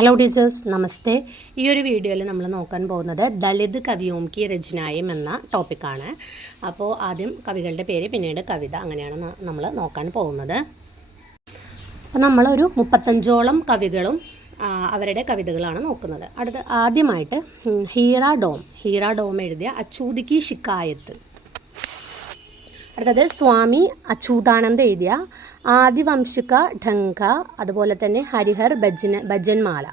Hello teachers, നമസ്തേ. ഈ ഒരു വീഡിയോയിൽ നമ്മൾ നോക്കാൻ പോകുന്നത് ദളിത് കവിയോം കി രചനായും എന്ന ടോപ്പിക്കാണ്. അപ്പോൾ ആദ്യം കവികളുടെ പേര്, പിന്നീട് കവിത, അങ്ങനെയാണ് നമ്മൾ നോക്കാൻ പോകുന്നത്. അപ്പോൾ നമ്മളൊരു 35ഓളം കവികളും അവരുടെ കവിതകളാണ് നോക്കുന്നത്. ആദ്യമായിട്ട് ഹീറ ഡോം എഴുതിയ അച്ചൂതി കി ശിക്കായത്ത്. അടുത്തത് സ്വാമി അച്യുതാനന്ദ എഴുതിയ ആദിവംശിക ഢങ്ക, അതുപോലെ തന്നെ ഹരിഹർ ഭജൻമാല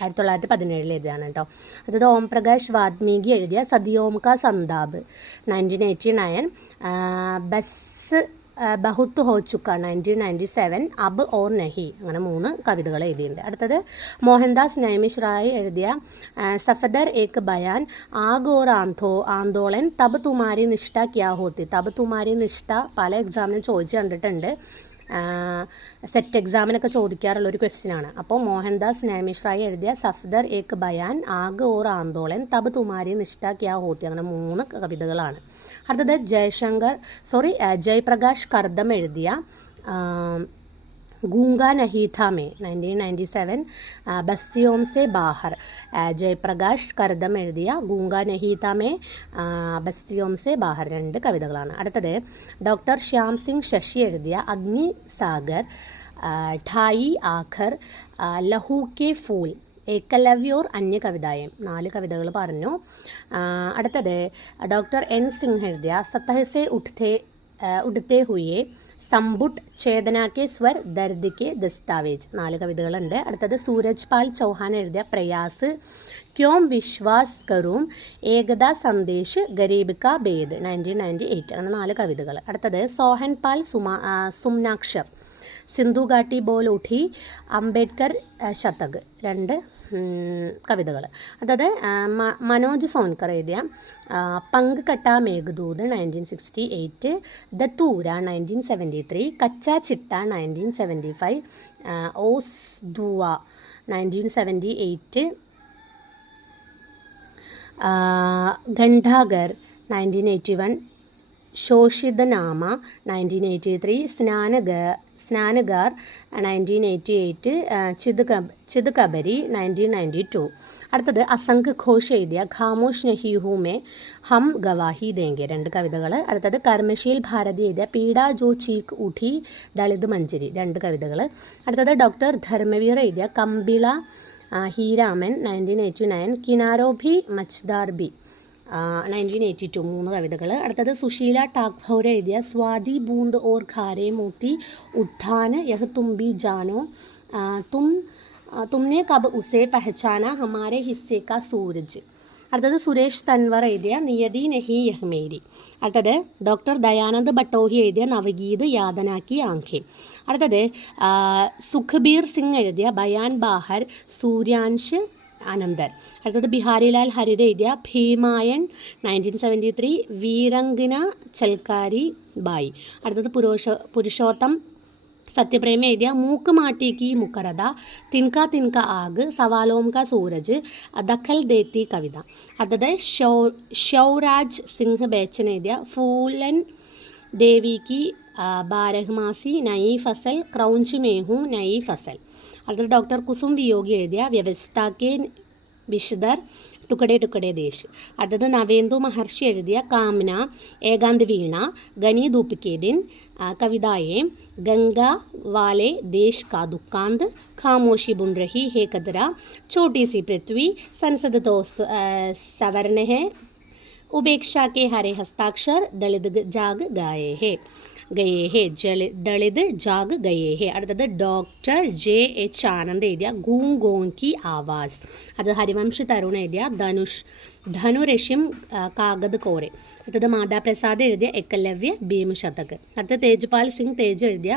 1917 എഴുതിയാണ് കേട്ടോ. അടുത്തത് ഓം പ്രകാശ് വാത്മീകി എഴുതിയ സതിയോം കാ സന്താബ് 1989, ബസ് ബഹുത്ത് ഹോ ചുക്ക 1997, അബ് ഓർ നഹി, അങ്ങനെ 3 കവിതകൾ എഴുതിയിട്ടുണ്ട്. അടുത്തത് മോഹൻദാസ് നൈമിഷ് റായ് എഴുതിയ സഫദർ ഏക് ബയാൻ, ആഗ് ഓർ ആന്തോളൻ, തബ് തുമാരി നിഷ്ഠ ക്യാ ഹോത്തി. തബ് തുമാരി നിഷ്ഠ പല എക്സാമിനും ചോദിച്ച് കണ്ടിട്ടുണ്ട്. സെറ്റ് എക്സാമിനൊക്കെ ചോദിക്കാറുള്ള ഒരു ക്വസ്റ്റ്യൻ ആണ്. അപ്പോൾ മോഹൻദാസ് നൈമിഷ് റായ് എഴുതിയ സഫദർ ഏക് ബയാൻ, ആഗ് ഓർ ആന്തോളൻ, തബ് തുമാരി നിഷ്ഠ ക്യാ ഹോത്തി, അങ്ങനെ 3 കവിതകളാണ്. അടുത്തത് ജയപ്രകാശ് കർദം എഴുതിയ ഗൂംഗാ നഹി था मैं 1997, ബസ്തിയോം സെ ബാഹർ. ജയപ്രകാശ് കർദം എഴുതിയ ഗൂംഗാ നഹി था मैं, ബസ്തിയോം സെ ബാഹർ, 2 കവിതകളാണ്. അടുത്തത് ഡോക്ടർ ശ്യാം സിംഗ് ശശി എഴുതിയ അഗ്നി സാഗർ, ഠായി ആഖർ, ലഹു കെ ഫൂൽ, ഏകലവ്യ ഓർ അന്യ കവിതായം, 4 കവിതകൾ പറഞ്ഞു. അടുത്തത് ഡോക്ടർ എൻ സിംഗ് എഴുതിയ സത്തഹ് സെ ഉഠ്തേ ഹുയെ, സംബുട്ട്, ചേതന കെ സ്വർ, ദർദ് കെ ദസ്താവേജ്, 4 കവിതകളുണ്ട്. അടുത്തത് സൂരജ് പാൽ ചൗഹാൻ എഴുതിയ പ്രയാസ്, ക്യോം വിശ്വാസ് കറൂം, ഏകതാ സന്ദേശ്, ഗരീബ് കാ ഭേദ് 1998, അങ്ങനെ 4 കവിതകൾ. അടുത്തത് സോഹൻ പാൽ സുമ്നാക്ഷർ, സിന്ധു ഘാട്ടി ബോൾ ഉഠി, അംബേദ്കർ ശതക്, 2 കവിതകൾ. അതായത് മനോജ് സോൻകർ എഴുതിയ പങ്ക് കട്ടാ മേഘദൂത് 1968, ദത്തൂര 1973, കച്ചാ ചിട്ട 1975, ഓസ് ദുവ 1978, ഘണ്ഠാഗർ 1981, ശോഷിതനാമ 1983, സ്നാനഗാർ 1988, ചിദ്കബരി 1992. അടുത്തത് അസംഖ് ഘോഷ് എഴുതിയ ഖാമോഷ് നഹി ഹൂ മേ ഹം ഗവാഹി ദേംഗെ, 2 കവിതകൾ. അടുത്തത് കർമ്മശീൽ ഭാരതി എഴുതിയ പീഡ ജോ ചീക്ക് ഉഠി ദളിത് മഞ്ജരി, 2 കവിതകൾ. അടുത്തത് ഡോക്ടർ ധർമ്മവീർ എഴുതിയ കമ്പിള ഹീരാമൻ 1989, കിനാരോ ഭി മച്ദാർ ഭി 1982, 3 കവിതകൾ. അടുത്തത് സുശീല ടാക്ഭൗർ എഴുതിയ സ്വാതി ബൂന്ദ് ഓർ ഖാരെ മോത്തി ഉത്ഥാൻ, യഹ് തും ഭി ജാനോ, തുമ്നെ കബ് ഉസേ പഹചാന, ഹമാരെ ഹിസ്സേ കാ സൂരജ്. അടുത്തത് സുരേഷ് തൻവർ എഴുതിയ നിയതി നഹി യഹ് മേരി. അടുത്തത് ഡോക്ടർ ദയാനന്ദ് ഭട്ടോഹി എഴുതിയ നവഗീത് യാതന കി ആംഖേം. അടുത്തത് സുഖബീർ സിംഗ് എഴുതിയ ബയാൻ ബാഹർ, സൂര്യാൻഷ് അനന്തർ. അടുത്തത് ബിഹാരിലാൽ ഹരിത എഴുതിയ ഭീമായൻ 1973, വീരംഗന ചൽക്കാരി ബായി. അടുത്തത് പുരുഷോത്തം സത്യപ്രേമ എഴുതിയ മൂക്ക് മാട്ടി കി മുക്കരത, തിൻക തിൻക ആഗ്, സവാലോം കാ സൂരജ്, ദഖൽ ദേത്തി കവിത. അടുത്തത് ഷൗരാജ് സിംഗ് ബേച്ചൻ എഴുതിയ ഫൂലൻ ദേവി കി ബാരഹ്മാസി, നയി ഫസൽ, ക്രൗഞ്ച് മേഹു നയി ഫസൽ. അടുത്തത് ഡോക്ടർ കുസും വിയോഗി എഴുതിയ വ്യവസ്ഥ കെ വിശദർ, ടുക്കടേ ടുക്കടേ ദേശ്. അടുത്തത് നവേന്ദു മഹർഷി എഴുതിയ കാമന, ഏകാന്ത് വീണ, ഗനി ധൂപ് കെ ദിൻ, കവിതായേ, ഗംഗ വാലെ ദേശ് കാ ദുഃഖാന്ത്, ഖാമോഷി ബുൻ രഹി ഹേ കദര, ചോട്ടി സി പൃഥ്വി, സൻസദ് തോ സവർണ ഹേ, ഉപേക്ഷ കെ ഹരെ ഹസ്താക്ഷർ, ദളിത് ജാഗ് ദളിത് ജാഗ് ഗയേ ഹേ. അടുത്തത് ഡോക്ടർ JH ആനന്ദ് എഴുതിയ ഗൂംഗോൻ കി ആവാസ്. അത് ഹരിവംശ് തരുൺ എഴുതിയ ധനുരശ്യം കാഗദ് കോരെ. അടുത്തത് മാതാപ്രസാദ് എഴുതിയ ഏകലവ്യ ഭീം ശതക്. അടുത്തത് തേജ്പാൽ സിംഗ് തേജ് എഴുതിയ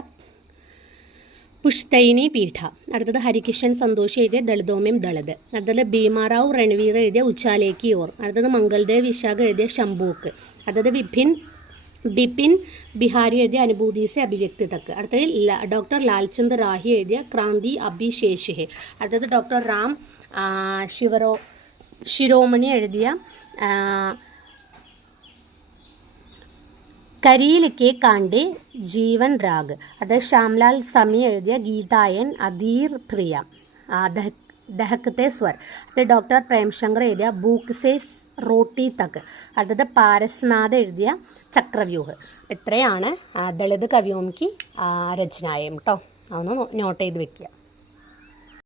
പുഷ്തൈനി പീഠ. അടുത്തത് ഹരികിഷൻ സന്തോഷ് എഴുതിയ ദളിതോമ്യം ദളിത്. അടുത്തത് ഭീമാറാവു റൺവീർ എഴുതിയ ഉച്ചാലേക്കി ഓർ. അടുത്തത് മംഗൾദേവ് വിശാഖ് എഴുതിയ ശംഭൂക്ക്. അടുത്തത് ബിപിൻ ബിഹാരി എഴുതിയ അനുഭൂതി സെ അഭിവ്യക്തി തക്ക്. അടുത്തത് ഡോക്ടർ ലാൽചന്ദ് റാഹി എഴുതിയ ക്രാന്തി അഭിശേഷ് ഹെ. അടുത്തത് ഡോക്ടർ റാം ശിരോമണി എഴുതിയ കരീൽ കെ കാണ്ടെ ജീവൻ രാഗ്. അത് ശ്യാംലാൽ സമി എഴുതിയ ഗീതായൻ അധീർ പ്രിയ. ദഹക്കത്തെ സ്വർ. അത് ഡോക്ടർ പ്രേംശങ്കർ എഴുതിയ ബൂക്ക് സേ റോട്ടി തക്. അടുത്തത് പാരസ്നാഥ് എഴുതിയ ചക്രവ്യൂഹ്. ഇത്രയാണ് ദളിത് കവിയോം കി രചനായം കേട്ടോ. അതൊന്ന് നോട്ട് ചെയ്ത് വെക്കുക.